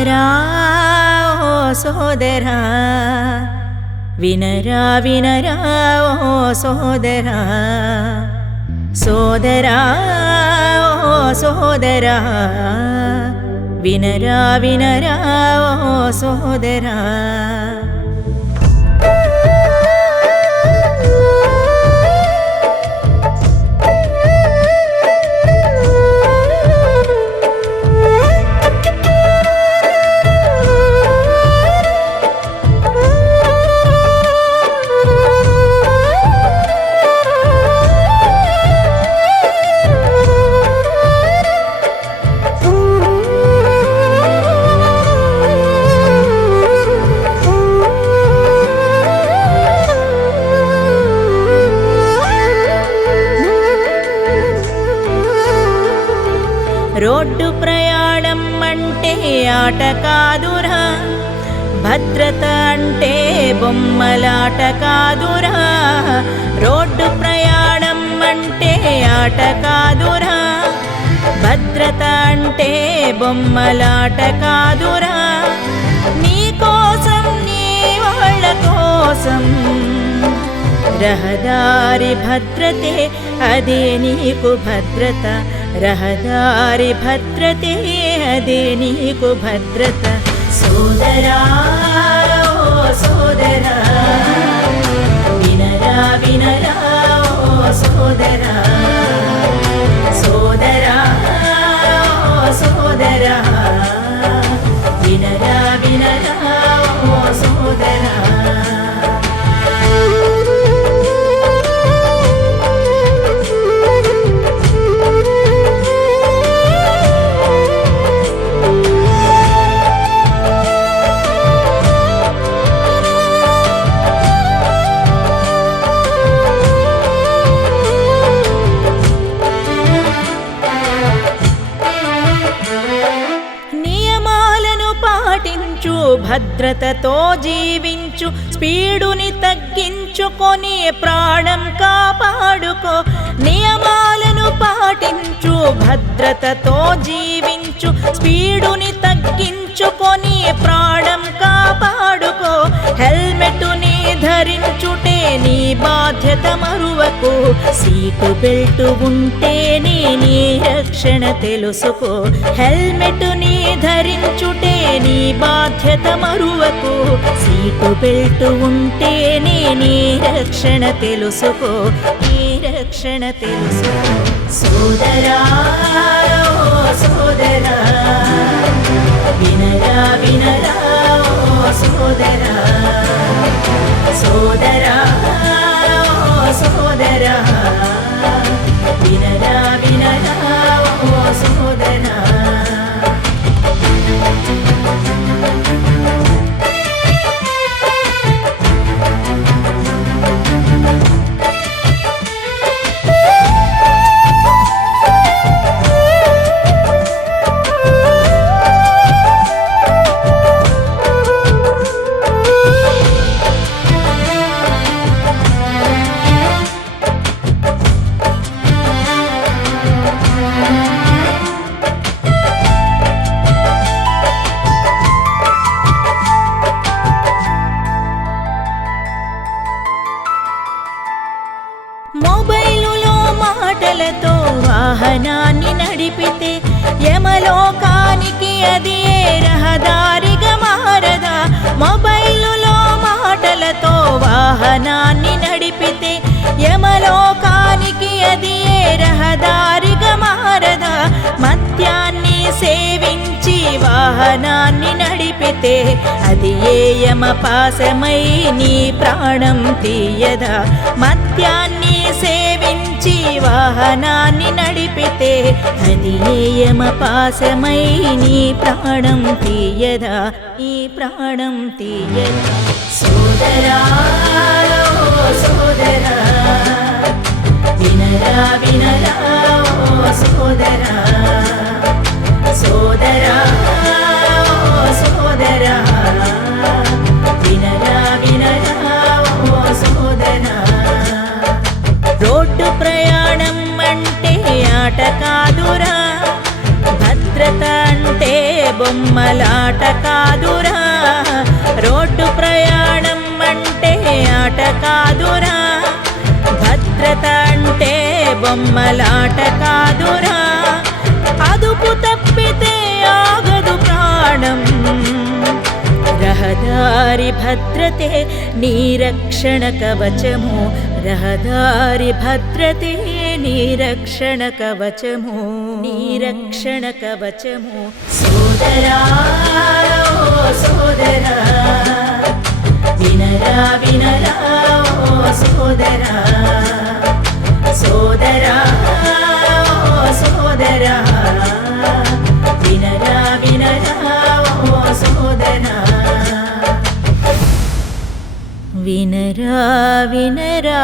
సోదరా ఓ సోదరా వినరా వినరా ఓ సోదరా సోదరా ఓ సోదరా వినరా వినరా ఓ సోదరా రోడ్డు ప్రయాణం అంటే ఆట కాదురా, భద్రత అంటే బొమ్మలాట కాదురా. రోడ్డు ప్రయాణం అంటే ఆట కాదురా, భద్రత అంటే బొమ్మలాట కాదురా. నీ కోసం నీ వాళ్ళ కోసం రహదారి భద్రతే అదే నీకు భద్రత, రహదారి భద్రతే అదే నీకు భద్రత. సోదరా ఓ సోదరా వినరా వినరా ఓ సోదరా సోదరా ఓ సోదరా వినరా వినరా ఓ సోదరా. భద్రతతో జీవించు, స్పీడుని తగ్గించుకొని ప్రాణం కాపాడుకో. నియమాలను పాటించు, భద్రతతో జీవించు, స్పీడుని తగ్గించుకొని ప్రాణం కాపాడుకో. హెల్మెట్టుని ధరించుటే నీ బాధ్యత మరువకు, సీటు బెల్ట్ ఉంటేనే నీ రక్షణ తెలుసుకో. హెల్మెట్టుని ధరించుటే నీ బాధ్యత మరువకు, సీటు బెల్ట్ ఉంటేనే నీ రక్షణ తెలుసుకో, నీ రక్షణ తెలుసుకో. సోదరా ఓ సోదరా వినరా వినరా ఓ సోదరా సోదరా ఓ సోదరా వినరా వినరా ఓ సోదరా. మొబైలులో మాటలతో వాహనాన్ని నడిపితే యమలోకానికి అది ఏ రహదారిగా మారదా. మొబైలులో మాటలతో వాహనాన్ని నడిపితే యమలోకానికి అది ఏ రహదారిగా మారదా. మద్యాన్ని సేవించి వాహనాన్ని నడిపితే అది ఏ యమపాశమై నీ ప్రాణం తీయదా. మద్యాన్ని సేవించి వాహనాన్ని నడిపితే అది ఏ యమపాశమై నీ ప్రాణం తీయదా, నీ ప్రాణం తీయదా. సోదరా ఓ సోదరా వినరా వినరా ఓ సోదరా సోదరా ఓ సోదరా వినరా వినరా ఓ సోదరా. రోడ్డు ప్రయాణం అంటే ఆట కాదురా, భద్రత అంటే బొమ్మలాట కాదురా, రోడ్డు ప్రయాణం అంటే ఆట కాదురా, భద్రత అంటే బొమ్మలాట కాదురా, అదుపు తప్పితే ఆగదు ప్రాణం. రహదారి భద్రతే నీ రక్షణ కవచము, రహదారి భద్రతే నీ రక్షణ కవచము, నీ రక్షణ కవచము. సోదరా ఓ సోదరా, వినరా వినరా ఓ సోదరా, సోదరా ఓ సోదరా, వినరా వినరా ఓ సోదరా, వినరా వినరా